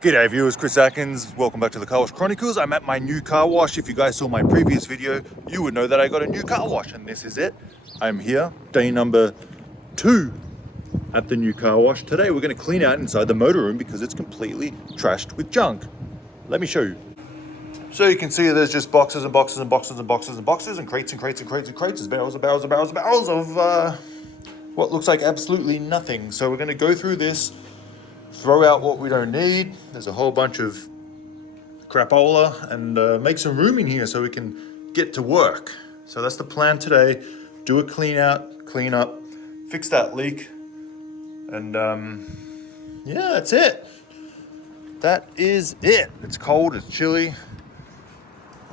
G'day viewers, Chris Atkins. Welcome back to the Car Wash Chronicles. I'm at my new car wash. If you guys saw my previous video, you would know that I got a new car wash, and this is it. I'm here, day number 2 at the new car wash. Today we're going to clean out inside the motor room because it's completely trashed with junk. Let me show you. So you can see there's just boxes and boxes and boxes and boxes and boxes and crates and crates and crates and crates. There's barrels and barrels and barrels and barrels of what looks like absolutely nothing. So we're going to go through this, throw out what we don't need. There's a whole bunch of crapola, and make some room in here so we can get to work. So that's the plan today. Do a clean out, clean up, fix that leak, and yeah, that's it. That is it. It's cold, it's chilly.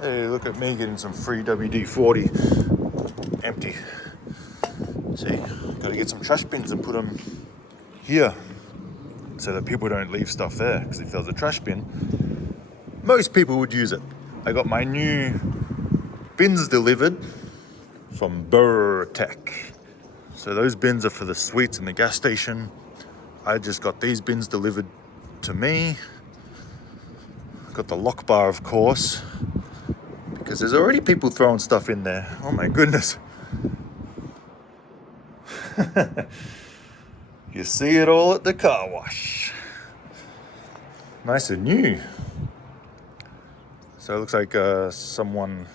Hey, look at me getting some free WD-40. Empty. See, gotta get some trash bins and put them here, so that people don't leave stuff there, because if there was a trash bin, most people would use it. I got my new bins delivered from Burtech. So those bins are for the sweets in the gas station. I just got these bins delivered to me. Got the lock bar, of course, because there's already people throwing stuff in there. Oh my goodness. You see it all at the car wash. Nice and new. So it looks like someone...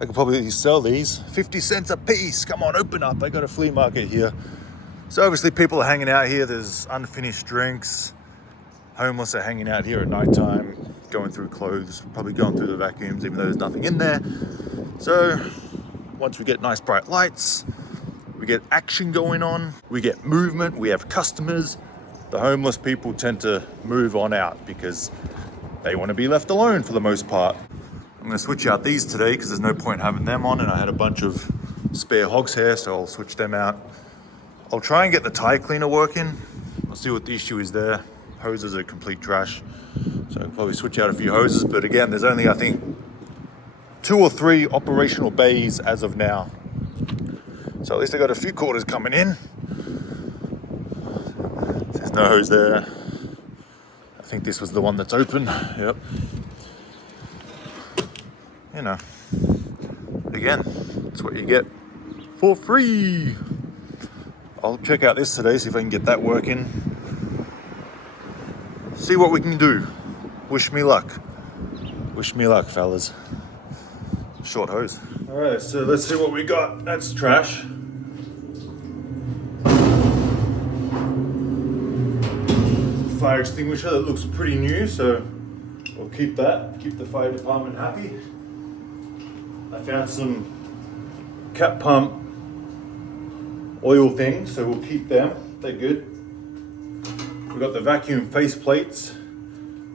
I could probably sell these. 50 cents a piece. Come on, open up. I got a flea market here. So obviously people are hanging out here. There's unfinished drinks. Homeless are hanging out here at nighttime, going through clothes, probably going through the vacuums, even though there's nothing in there. So once we get nice bright lights, we get action going on, we get movement, we have customers. The homeless people tend to move on out because they want to be left alone for the most part. I'm going to switch out these today because there's no point having them on, and I had a bunch of spare hog's hair, so I'll switch them out. I'll try and get the tire cleaner working. I'll see what the issue is there. Hoses are complete trash, so I'll probably switch out a few hoses, but again, there's only, I think, 2 or 3 operational bays as of now. So at least I got a few quarters coming in. There's no hose there. I think this was the one that's open. Yep. You know, again, that's what you get for free. I'll check out this today, see if I can get that working. See what we can do. Wish me luck. Wish me luck, fellas. Short hose. All right, so let's see what we got. That's trash. Fire extinguisher that looks pretty new, so we'll keep that. Keep the fire department happy. I found some cap pump oil things, so we'll keep them. They're good. We've got the vacuum face plates.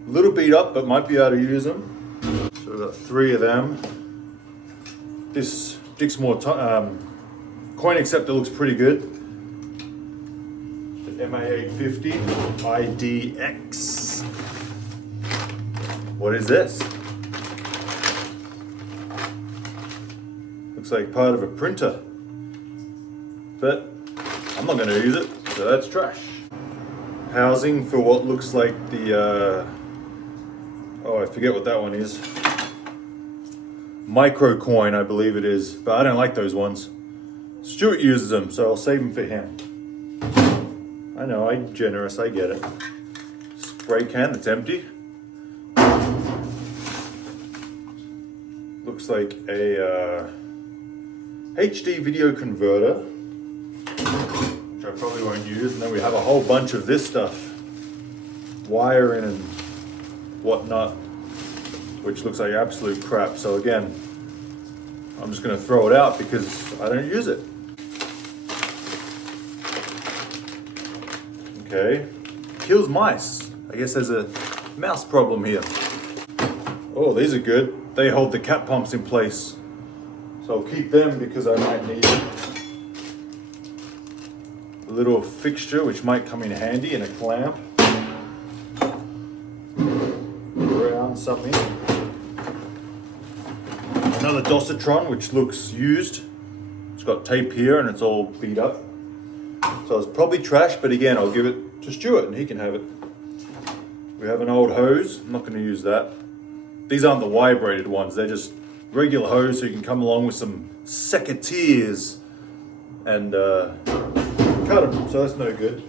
A little beat up, but might be able to use them. So we've got 3 of them. This Dixmoor coin acceptor looks pretty good. The MA850 IDX. What is this? Looks like part of a printer, but I'm not going to use it, so that's trash. Housing for what looks like the oh, I forget what that one is. Micro coin, I believe it is, but I don't like those ones. Stuart uses them, so I'll save them for him. I know, I'm generous, I get it. Spray can that's empty. Looks like a HD video converter, which I probably won't use. And then we have a whole bunch of this stuff, wiring and whatnot, which looks like absolute crap. So again, I'm just going to throw it out because I don't use it. Okay, kills mice. I guess there's a mouse problem here. Oh, these are good. They hold the cap pumps in place. So I'll keep them because I might need it. A little fixture which might come in handy, and a clamp. Around something. Another Dosatron which looks used. It's got tape here and it's all beat up. So it's probably trash, but again, I'll give it to Stuart and he can have it. We have an old hose. I'm not going to use that. These aren't the Y-braided ones. They're just regular hose, so you can come along with some secateurs and cut them. So that's no good.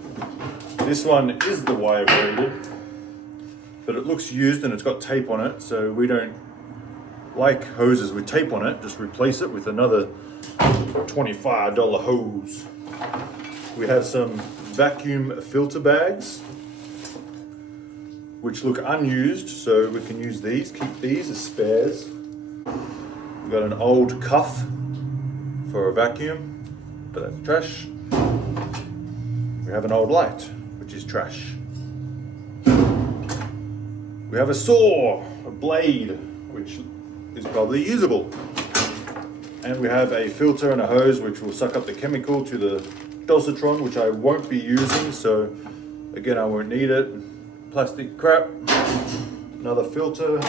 This one is the Y-braided, but it looks used and it's got tape on it, so we don't like hoses with tape on it. Just replace it with another $25 hose. We have some vacuum filter bags which look unused, so we can use these, keep these as spares. We've got an old cuff for a vacuum, but that's trash. We have an old light, which is trash. We have a saw, a blade, which is probably usable. And we have a filter and a hose which will suck up the chemical to the dosatron, which I won't be using, so again I won't need it. Plastic crap, another filter.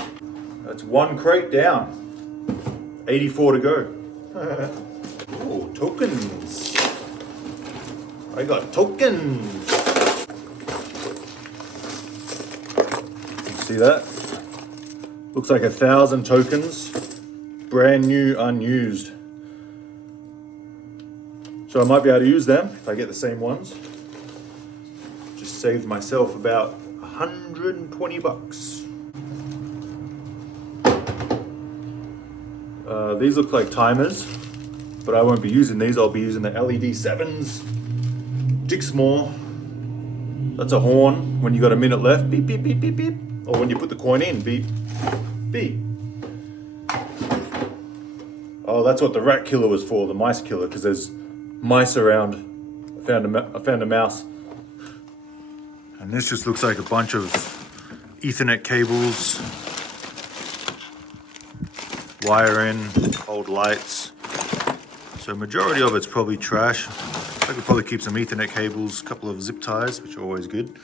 That's one crate down, 84 to go. Oh, tokens. I got tokens. You see that? Looks like 1,000 tokens, brand new, unused. So I might be able to use them if I get the same ones. Just saved myself about 120 bucks. These look like timers, but I won't be using these. I'll be using the LED 7s. Dixmoor. That's a horn when you got a minute left. Beep, beep, beep, beep, beep. Or when you put the coin in. Beep, beep. Oh, that's what the rat killer was for, the mice killer, because there's mice around. I found a mouse. And this just looks like a bunch of Ethernet cables, wire in, old lights. So majority of it's probably trash. I could probably keep some Ethernet cables, a couple of zip ties, which are always good.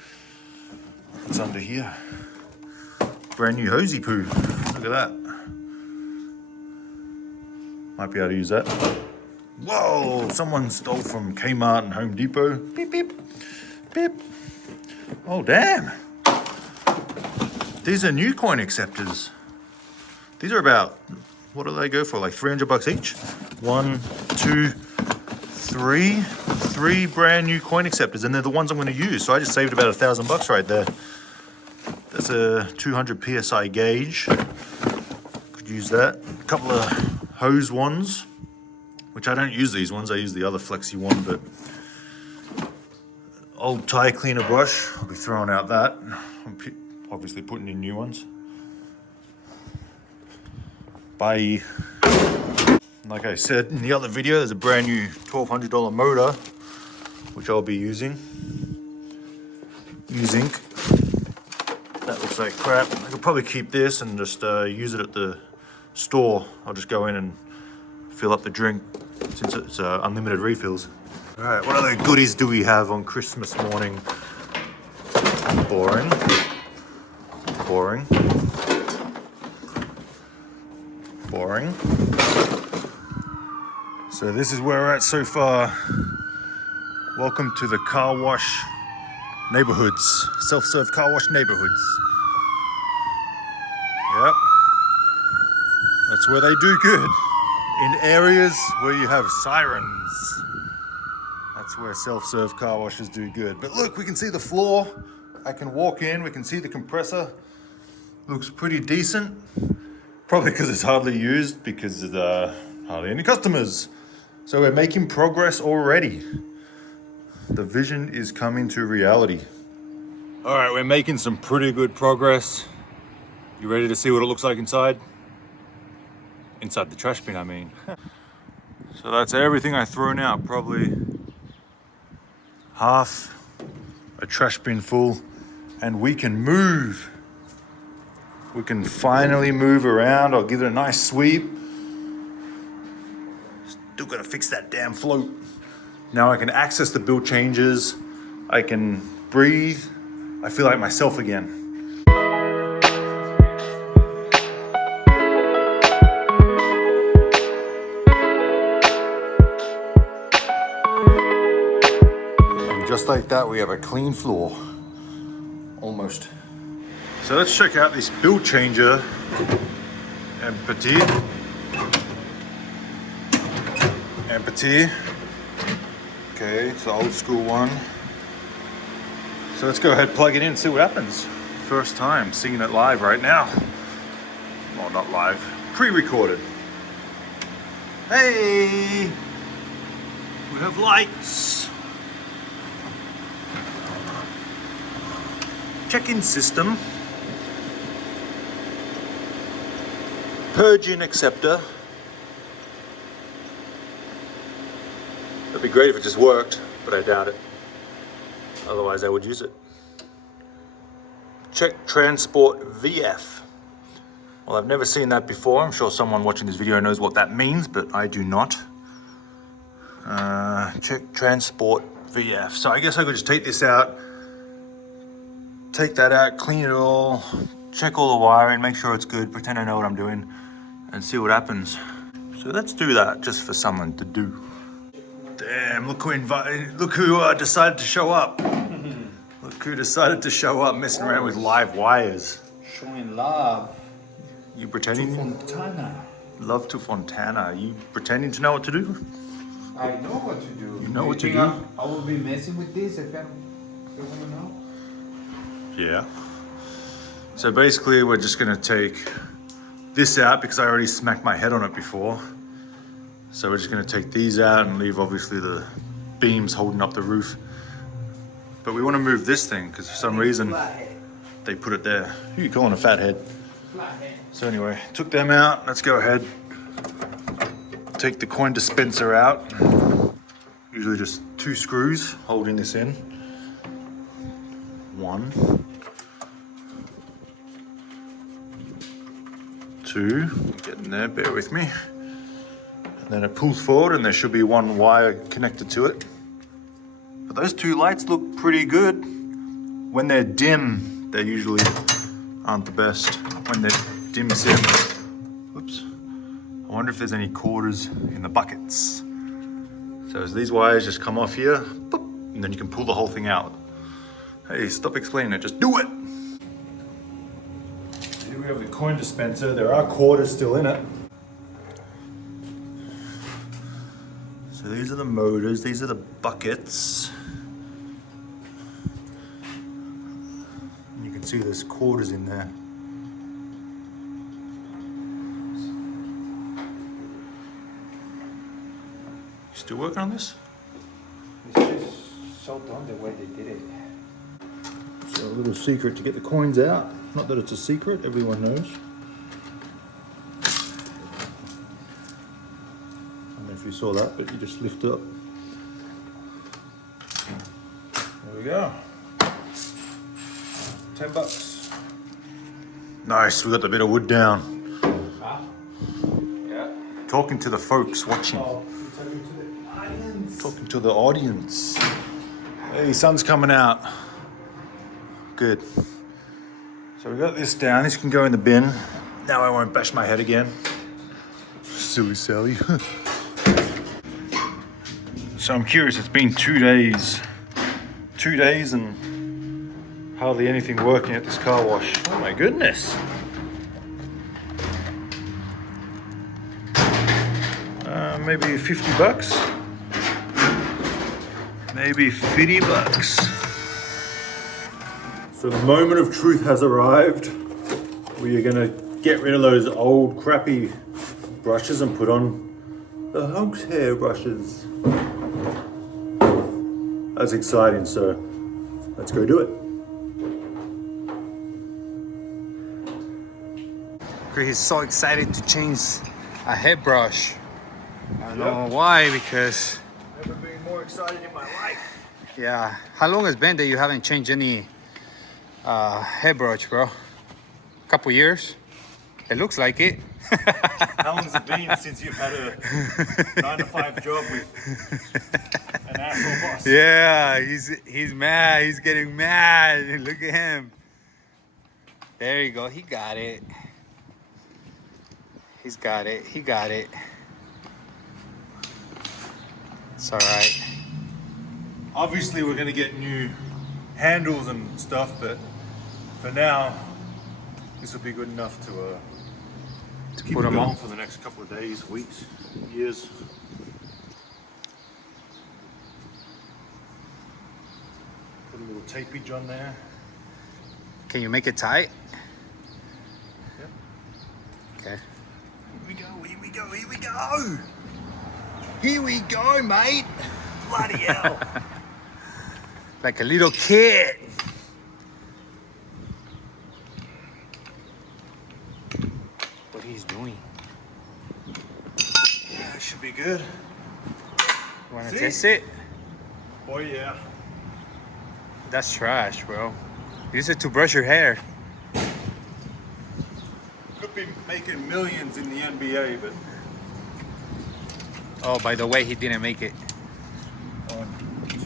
What's under here? Brand new hosey poo. Look at that. Might be able to use that. Whoa! Someone stole from Kmart and Home Depot. Beep, beep, beep. Oh, damn. These are new coin acceptors. These are about, what do they go for? Like 300 bucks each? 1, 2, 3. 3 brand new coin acceptors, and they're the ones I'm going to use. So I just saved about 1,000 bucks right there. That's a 200 PSI gauge. Could use that. A couple of hose ones, which I don't use these ones. I use the other flexi one, but old tie cleaner brush. I'll be throwing out that. I'm obviously putting in new ones. Bye. Like I said in the other video, there's a brand new $1,200 motor, which I'll be using. That looks like crap. I could probably keep this and just use it at the store. I'll just go in and fill up the drink since it's unlimited refills. All right, what other goodies do we have on Christmas morning? Boring. Boring. Boring. So this is where we're at so far. Welcome to the car wash neighborhoods. Self-serve car wash neighborhoods. Yep. That's where they do good. In areas where you have sirens. That's where self-serve car washes do good. But look, we can see the floor. I can walk in, we can see the compressor. Looks pretty decent. Probably because it's hardly used, because there's hardly any customers. So we're making progress already. The vision is coming to reality. All right, we're making some pretty good progress. You ready to see what it looks like inside? Inside the trash bin, I mean. So that's everything I thrown out, probably half a trash bin full, and we can move. We can finally move around. I'll give it a nice sweep. Still gotta fix that damn float. Now I can access the bill changes. I can breathe. I feel like myself again. just like that, we have a clean floor. Almost. So let's check out this bill changer empty. Okay, it's the old school one. So let's go ahead, plug it in, and see what happens. First time seeing it live right now. Well, not live, pre-recorded. Hey, we have lights. Check-in system. Purge-in acceptor. It'd be great if it just worked, but I doubt it. Otherwise I would use it. Check transport VF. Well, I've never seen that before. I'm sure someone watching this video knows what that means, but I do not. Check transport VF. So I guess I could just take this out, take that out, clean it all, check all the wiring, make sure it's good, pretend I know what I'm doing, and see what happens. So let's do that just for someone to do. Damn, look who decided to show up. Look who decided to show up messing around with live wires. Showing love. You pretending? To Fontana. Love to Fontana. You pretending to know what to do? I know what to do. You know what to do? I will be messing with this if I don't know. Yeah. So basically we're just gonna take this out because I already smacked my head on it before. So we're just gonna take these out and leave obviously the beams holding up the roof. But we wanna move this thing because for some reason they put it there. Who are you calling a fathead? Flathead. So anyway, took them out. Let's go ahead. Take the coin dispenser out. Usually just 2 screws holding this in. 1, 2, getting there, bear with me. And then it pulls forward and there should be 1 wire connected to it. But those 2 lights look pretty good. When they're dim, they usually aren't the best. When they're dim sim. Whoops. I wonder if there's any quarters in the buckets. So as these wires just come off here, boop, and then you can pull the whole thing out. Hey, stop explaining it, just do it. Here we have the coin dispenser. There are quarters still in it. So these are the motors, these are the buckets. And you can see there's quarters in there. Still working on this? It's just so done the way they did it. So a little secret to get the coins out. Not that it's a secret, everyone knows. I don't know if you saw that, but you just lift it up. There we go. $10. Nice, we got the bit of wood down. Huh? Yeah. Talking to the folks watching. Oh, you're talking to the audience. Talking to the audience. Hey, sun's coming out. Good. So we got this down. This can go in the bin. Now I won't bash my head again. Silly Sally. So I'm curious, it's been 2 days. 2 days and hardly anything working at this car wash. Oh my goodness. Maybe $50. Maybe $50. So the moment of truth has arrived. We are gonna get rid of those old crappy brushes and put on the hoax hair brushes. That's exciting, so let's go do it. He's so excited to change a hairbrush. I don't know why, because Never been more excited in my life. yeah. How long has it been that you haven't changed any hairbrush, bro? Couple years? It looks like it. How long has it been since you've had a 9-to-5 job with an asshole boss? Yeah, he's mad. He's getting mad. Look at him. There you go. He got it. He's got it. He got it. It's all right. Obviously we're gonna get new handles and stuff, but for now, this will be good enough to keep put it them going on for the next couple of days, weeks, years. Put a little tapeage on there. Can you make it tight? Yep. Okay. Here we go, here we go, here we go! Here we go, mate! Bloody hell! Like a little kid. What he's doing. Yeah, it should be good. Wanna See? test it? Boy, yeah. That's trash, bro. Use it to brush your hair. Could be making millions in the NBA, but... Oh, by the way, he didn't make it. 1, 2,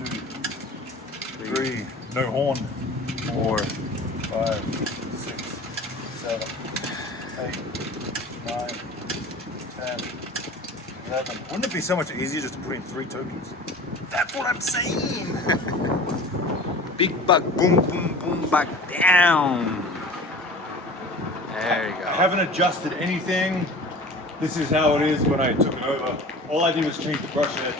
3. No horn. 4, 5, 6, 7, 8, 9, 10, 11. Wouldn't it be so much easier just to put in 3 tokens? That's what I'm saying! Big buck, boom, boom, boom, back down. There you go. I haven't adjusted anything. This is how it is when I took it over. All I did was change the brush head.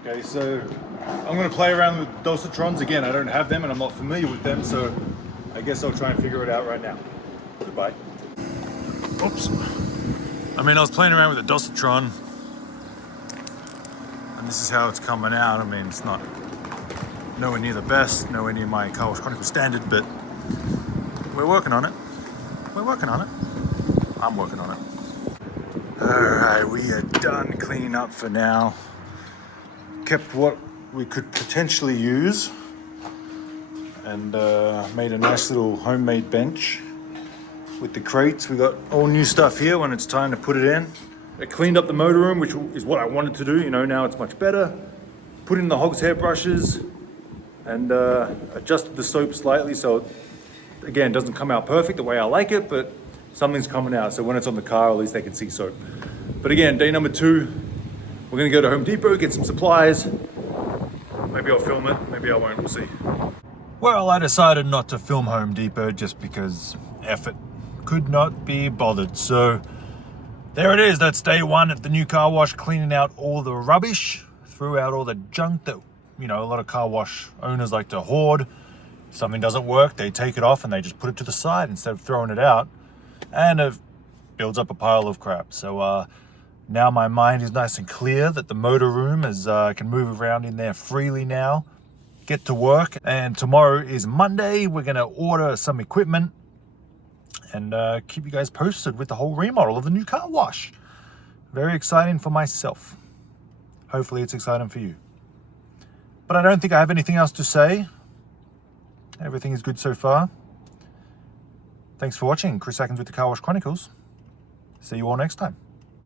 Okay, so I'm gonna play around with Dosatrons again. I don't have them and I'm not familiar with them, so I guess I'll try and figure it out right now. Goodbye. Oops. I mean, I was playing around with the Dosatron, and this is how it's coming out. I mean, it's not nowhere near the best, nowhere near my Car Wash Chronicle standard, but we're working on it. We're working on it. I'm working on it. All right, we are done cleaning up for now. Kept what we could potentially use, and made a nice little homemade bench with the crates. We got all new stuff here when it's time to put it in. I cleaned up the motor room, which is what I wanted to do. You know, now it's much better. Put in the hog's hair brushes and adjusted the soap slightly so it, again, doesn't come out perfect the way I like it, but something's coming out. So when it's on the car, at least they can see soap. But again, day number 2, we're gonna go to Home Depot, get some supplies. Maybe I'll film it, maybe I won't, we'll see. Well, I decided not to film Home Depot just because effort. Could not be bothered. So there it is. That's day 1 at the new car wash, cleaning out all the rubbish, threw out all the junk that, you know, a lot of car wash owners like to hoard. If something doesn't work, they take it off and they just put it to the side instead of throwing it out, and it builds up a pile of crap. So now my mind is nice and clear that the motor room is can move around in there freely now. Get to work, and tomorrow is Monday. We're gonna order some equipment and keep you guys posted with the whole remodel of the new car wash. Very exciting for myself. Hopefully it's exciting for you. But I don't think I have anything else to say. Everything is good so far. Thanks for watching. Chris Atkins with the Car Wash Chronicles. See you all next time.